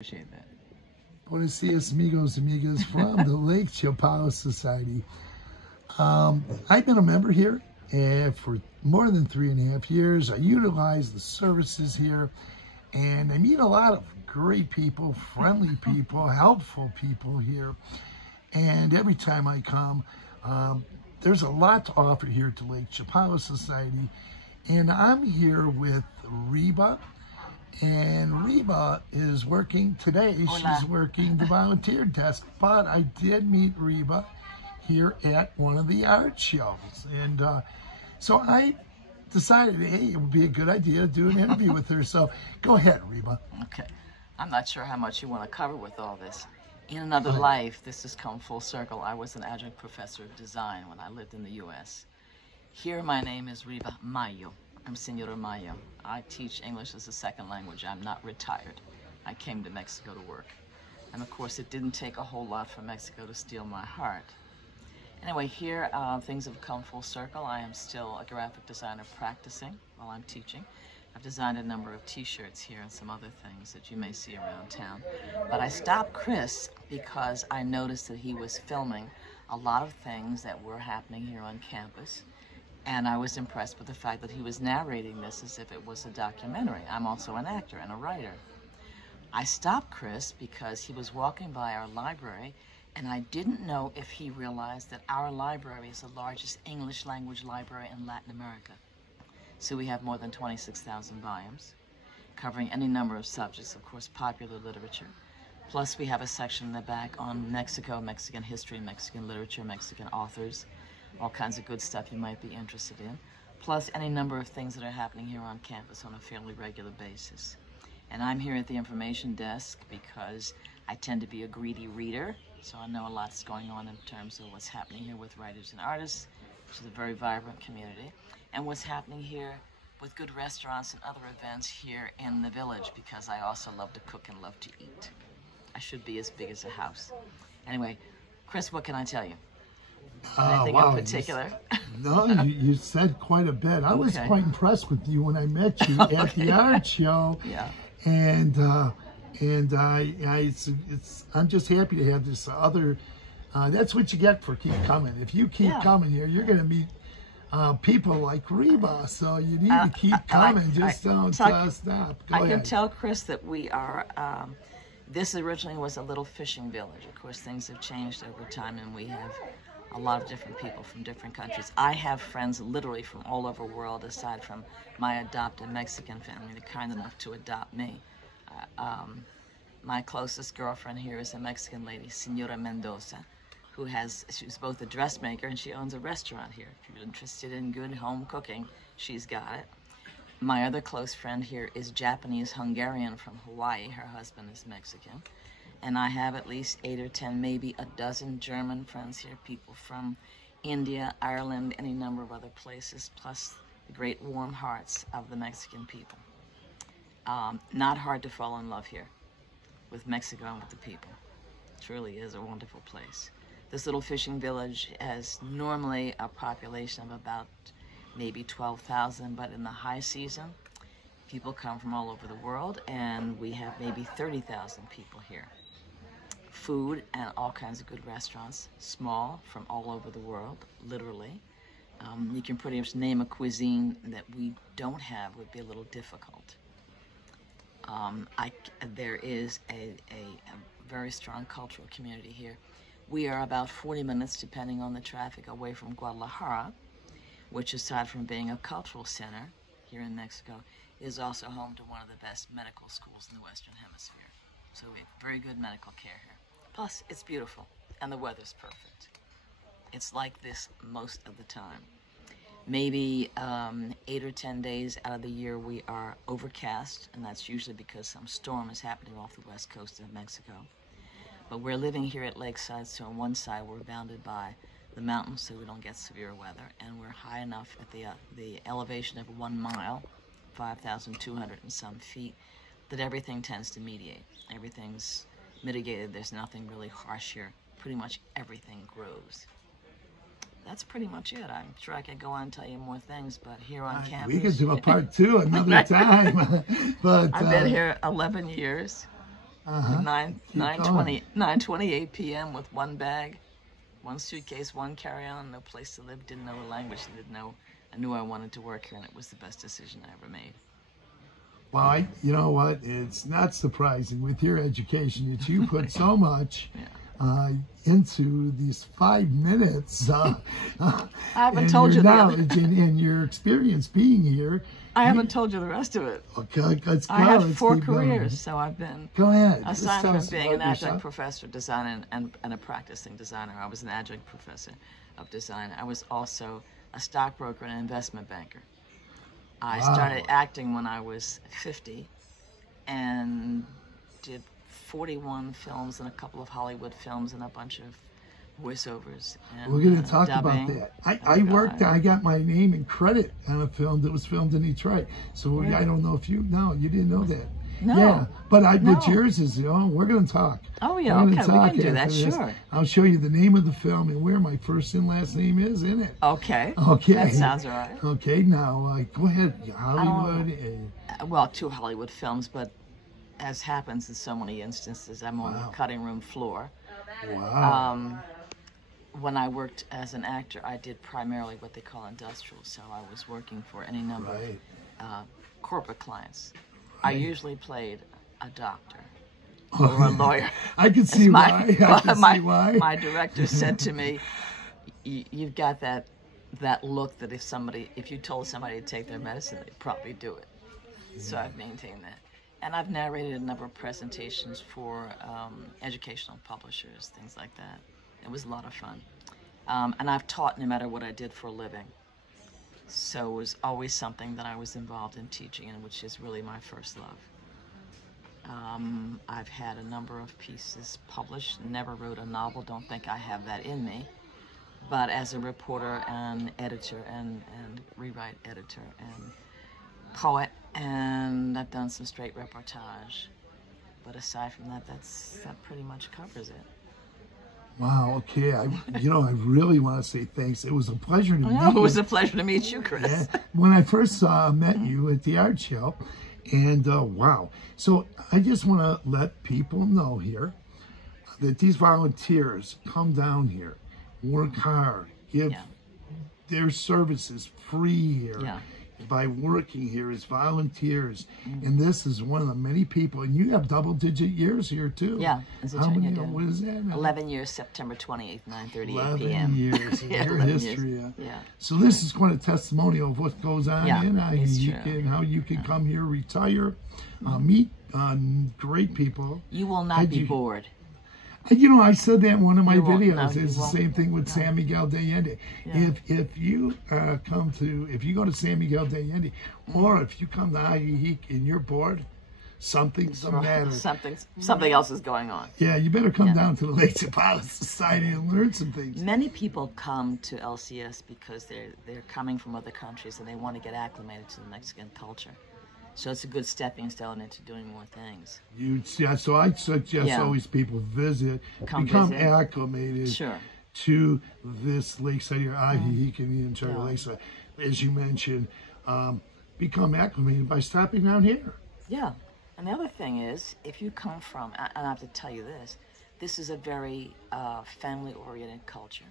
Appreciate that. Buenos dias, amigos, amigas, from the Lake Chapala Society. I've been a member here for more than 3.5 years. I utilize the services here, and I meet a lot of great people, friendly people, helpful people here. And every time I come, there's a lot to offer here to Lake Chapala Society. And I'm here with Reba. And Reba is working today. Hola. She's working the volunteer desk. But I did meet Reba here at one of the art shows. And so I decided, hey, it would be a good idea to do an interview with her. So go ahead, Reba. Okay. I'm not sure how much you want to cover with all this. In another life, this has come full circle. I was an adjunct professor of design when I lived in the U.S. Here, my name is Reba Mayo. I'm Senora Mayo. I teach English as a second language. I'm not retired. I came to Mexico to work. And of course, it didn't take a whole lot for Mexico to steal my heart. Anyway, here, things have come full circle. I am still a graphic designer practicing while I'm teaching. I've designed a number of t-shirts here and some other things that you may see around town. But I stopped Chris because I noticed that he was filming a lot of things that were happening here on campus. And I was impressed with the fact that he was narrating this as if it was a documentary. I'm also an actor and a writer. I stopped Chris because he was walking by our library, and I didn't know if he realized that our library is the largest English language library in Latin America. So we have more than 26,000 volumes, covering any number of subjects, of course, popular literature. Plus, we have a section in the back on Mexico, Mexican history, Mexican literature, Mexican authors, all kinds of good stuff you might be interested in, plus any number of things that are happening here on campus on a fairly regular basis. And I'm here at the information desk because I tend to be a greedy reader, so I know a lot's going on in terms of what's happening here with writers and artists, which is a very vibrant community, and what's happening here with good restaurants and other events here in the village, because I also love to cook and love to eat. I should be as big as a house. Anyway, Chris, what can I tell you? Anything in particular? No, you said quite a bit. I was quite impressed with you when I met you at the art show. Yeah. And I'm just happy to have this other. That's what you get for keep coming. If you keep coming here, you're going to meet people like Reba. So you need to keep coming. Don't stop. Go ahead. Can tell Chris that we are. This originally was a little fishing village. Of course, things have changed over time, and we have a lot of different people from different countries. I have friends literally from all over the world, aside from my adopted Mexican family. They're kind enough to adopt me. My closest girlfriend here is a Mexican lady, Senora Mendoza, she's both a dressmaker and she owns a restaurant here. If you're interested in good home cooking, she's got it. My other close friend here is Japanese-Hungarian from Hawaii. Her husband is Mexican. And I have at least 8 or 10, maybe a dozen German friends here, people from India, Ireland, any number of other places, plus the great warm hearts of the Mexican people. Not hard to fall in love here with Mexico and with the people. It truly is a wonderful place. This little fishing village has normally a population of about maybe 12,000, but in the high season, people come from all over the world, and we have maybe 30,000 people here. Food and all kinds of good restaurants, small, from all over the world, literally. You can pretty much name a cuisine that we don't have would be a little difficult. There is a very strong cultural community here. We are about 40 minutes, depending on the traffic, away from Guadalajara, which aside from being a cultural center here in Mexico, is also home to one of the best medical schools in the Western Hemisphere. So we have very good medical care here. Plus, it's beautiful, and the weather's perfect. It's like this most of the time. Maybe 8 or 10 days out of the year we are overcast, and that's usually because some storm is happening off the west coast of Mexico. But we're living here at Lakeside, so on one side we're bounded by the mountains so we don't get severe weather, and we're high enough at the elevation of 1 mile, 5,200 and some feet, that everything tends to mediate. Everything's mitigated. There's nothing really harsh here. Pretty much everything grows. That's pretty much it. I'm sure I could go on and tell you more things, but here on campus... We could do a part 2 another time. But I've been here 11 years. Uh-huh. 9:28 p.m. with one bag, one suitcase, one carry-on, no place to live, didn't know the language, didn't know. I knew I wanted to work here, and it was the best decision I ever made. Well, you know what? It's not surprising with your education that you put so much into these 5 minutes. I haven't told you your the knowledge and your experience being here. I haven't told you the rest of it. Okay, let's go. I had Let's 4 keep going. careers, so I've been. Go ahead. Aside Just tell from us being an about adjunct yourself. professor of design and a practicing designer, I was an adjunct professor of design. I was also a stockbroker and an investment banker. I started acting when I was 50 and did 41 films and a couple of Hollywood films and a bunch of voiceovers. And, We're going to talk dubbing. about that. I got my name and credit on a film that was filmed in Detroit. So I don't know if you didn't know that. No. Yeah, but No. yours is, we're going to talk. Oh, yeah, We're okay, gonna we can do that, after this. sure. I'll show you the name of the film and where my first and last name is in it. Okay. Okay. That sounds all right. Okay, now go ahead, Hollywood. Well, 2 Hollywood films, but as happens in so many instances, I'm on the cutting room floor. Wow. When I worked as an actor, I did primarily what they call industrial, so I was working for any number of corporate clients. I usually played a doctor or a lawyer. I can see why. My director said to me, "You've got that look that if you told somebody to take their medicine, they'd probably do it." So I've maintained that. And I've narrated a number of presentations for educational publishers, things like that. It was a lot of fun. And I've taught no matter what I did for a living. So it was always something that I was involved in teaching, and which is really my first love. I've had a number of pieces published, never wrote a novel, don't think I have that in me. But as a reporter and editor and rewrite editor and poet, and I've done some straight reportage. But aside from that, that pretty much covers it. Wow, okay. I really want to say thanks. It was a pleasure to meet you. It was a pleasure to meet you, Chris. Yeah. When I first met you at the art show, and wow. So I just want to let people know here that these volunteers come down here, work hard, give their services free here. By working here as volunteers, and this is one of the many people, and you have double-digit years here too. Yeah, as a How many? junior. What is that? 11 years, September 28th, 9:38 11 p.m. years in your 11 history. years. Yeah. So this is quite a testimonial of what goes on in it's Ajijic true. and how you can come here, retire, meet great people. You will not be bored. I said that in one of my You won't. videos. No, you It's the won't. same thing with San Miguel de Allende. Yeah. If you go to San Miguel de Allende, or if you come to Ajijic and you're bored, something's the matter. Something else is going on. Yeah, you better come down to the Lake Chapala Society and learn some things. Many people come to LCS because they're coming from other countries and they want to get acclimated to the Mexican culture. So it's a good stepping stone into doing more things. So I suggest always people become visit. acclimated to this lakeside here, Ajijic and the entire lakeside. As you mentioned, become acclimated by stopping down here. Yeah. And the other thing is, if you come from, and I have to tell you this is a very family-oriented culture.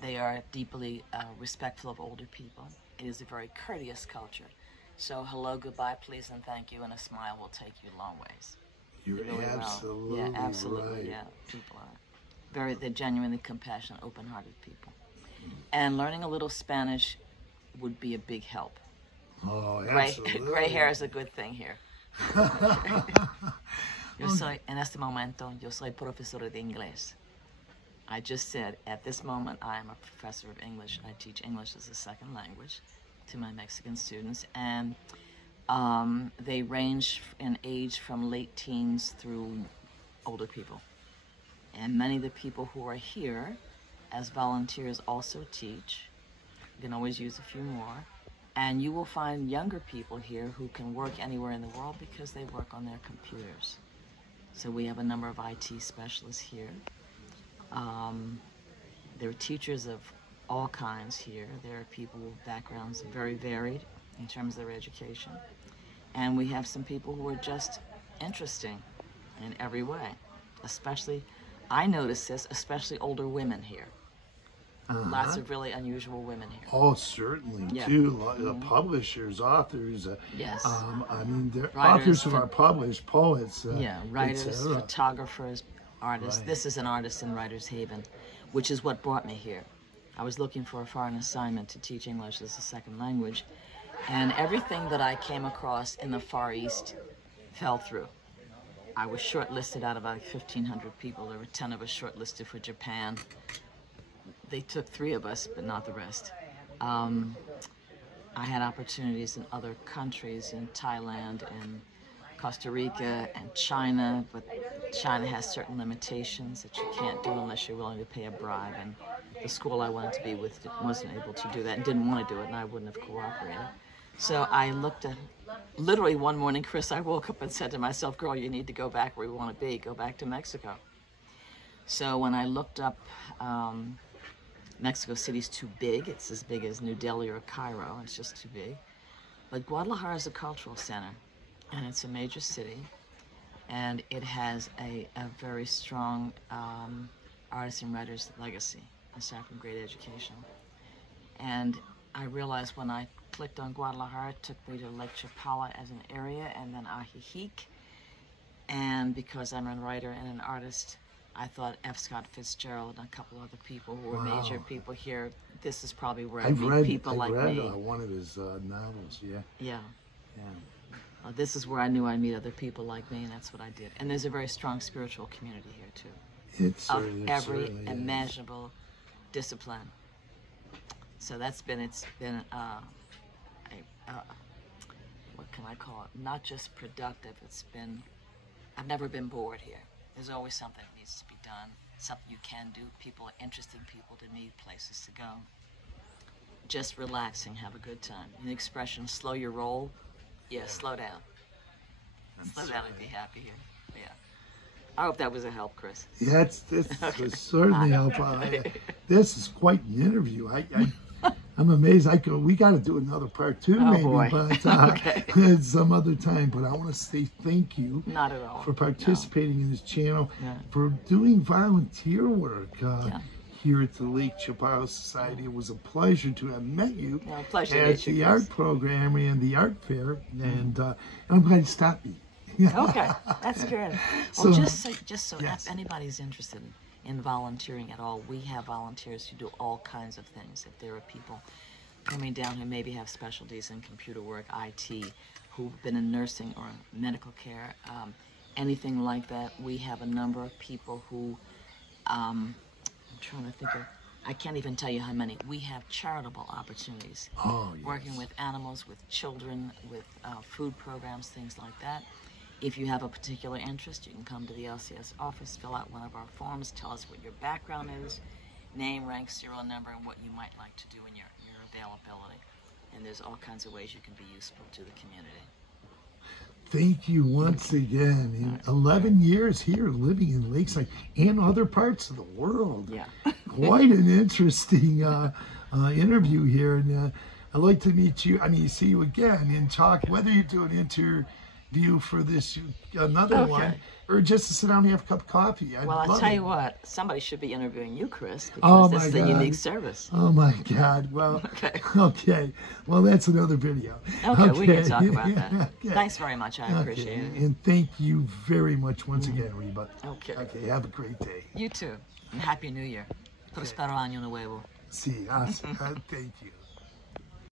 They are deeply respectful of older people. It is a very courteous culture. So hello, goodbye, please, and thank you, and a smile will take you a long ways. You're really absolutely Yeah, absolutely, right. yeah. People are they're genuinely compassionate, open-hearted people. And learning a little Spanish would be a big help. Oh, absolutely. Gray hair is a good thing here. En este momento, yo soy profesor de inglés. I just said, at this moment, I am a professor of English. I teach English as a second language to my Mexican students, and they range in age from late teens through older people. And many of the people who are here as volunteers also teach. You can always use a few more. And you will find younger people here who can work anywhere in the world because they work on their computers. So we have a number of IT specialists here. There are teachers of all kinds here. There are people with backgrounds very varied in terms of their education. And we have some people who are just interesting in every way. Especially, I notice this, especially older women here. Lots of really unusual women here. Oh, certainly, Yeah. too. Publishers, authors. Yes. I mean, they're Writers, authors who are published, poets. Writers, etc. photographers, artists. Right. This is an artist in Writers Haven, which is what brought me here. I was looking for a foreign assignment to teach English as a second language, and everything that I came across in the Far East fell through. I was shortlisted out of about 1,500 people. There were 10 of us shortlisted for Japan. They took 3 of us, but not the rest. I had opportunities in other countries, in Thailand and Costa Rica and China, but China has certain limitations that you can't do unless you're willing to pay a bribe, and the school I wanted to be with wasn't able to do that and didn't want to do it, and I wouldn't have cooperated. So I looked at, literally one morning, Chris, I woke up and said to myself, girl, you need to go back where you want to be, go back to Mexico. So when I looked up, Mexico City's too big. It's as big as New Delhi or Cairo. It's just too big. But Guadalajara is a cultural center, and it's a major city, and it has a very strong artists and writers legacy, aside from great education. And I realized when I clicked on Guadalajara, it took me to Lake Chapala as an area, and then Ajijic. And because I'm a writer and an artist, I thought F. Scott Fitzgerald and a couple other people who were major people here, this is probably where I meet people like me. I've read one of his novels, yeah. Yeah. This is where I knew I'd meet other people like me, and that's what I did. And there's a very strong spiritual community here, too. It's of every imaginable discipline. So it's been what can I call it? Not just productive, I've never been bored here. There's always something that needs to be done, something you can do. People are interesting people to meet, places to go. Just relaxing, have a good time. And the expression, slow your roll, slow down. Slow down and be happy here. Yeah. I hope that was a help, Chris. Yeah, this was certainly help. This is quite an interview. I'm amazed. We got to do another part 2, maybe, boy. But some other time. But I want to say thank you. Not at all. For participating in this channel, for doing volunteer work here at the Lake Chapala Society. It was a pleasure to have met you at the art program and the art fair, and I'm glad you stopped me. Okay, that's good. Well, just so if anybody's interested in volunteering at all, we have volunteers who do all kinds of things. If there are people coming down who maybe have specialties in computer work, IT, who've been in nursing or medical care, anything like that, we have a number of people who, I'm trying to think of, I can't even tell you how many. We have charitable opportunities, working with animals, with children, with food programs, things like that. If you have a particular interest, you can come to the LCS office, fill out one of our forms, tell us what your background is, name, rank, serial number, and what you might like to do in your availability. And there's all kinds of ways you can be useful to the community. Thank you once again. In 11 years here, living in Lakeside and other parts of the world. Yeah. Quite an interesting interview here. And I'd like to meet you, see you again and talk, whether you do an interview for this, another one, or just to sit down and have a cup of coffee. Well, I'll tell you what, somebody should be interviewing you, Chris, because this is a unique service. Oh my God. Well, okay. Well, that's another video. Okay, we can talk about that. Thanks very much. I appreciate it. And thank you very much once again, Reba. Okay. Okay, have a great day. You too. And Happy New Year. Prospero año nuevo. Sí, thank you.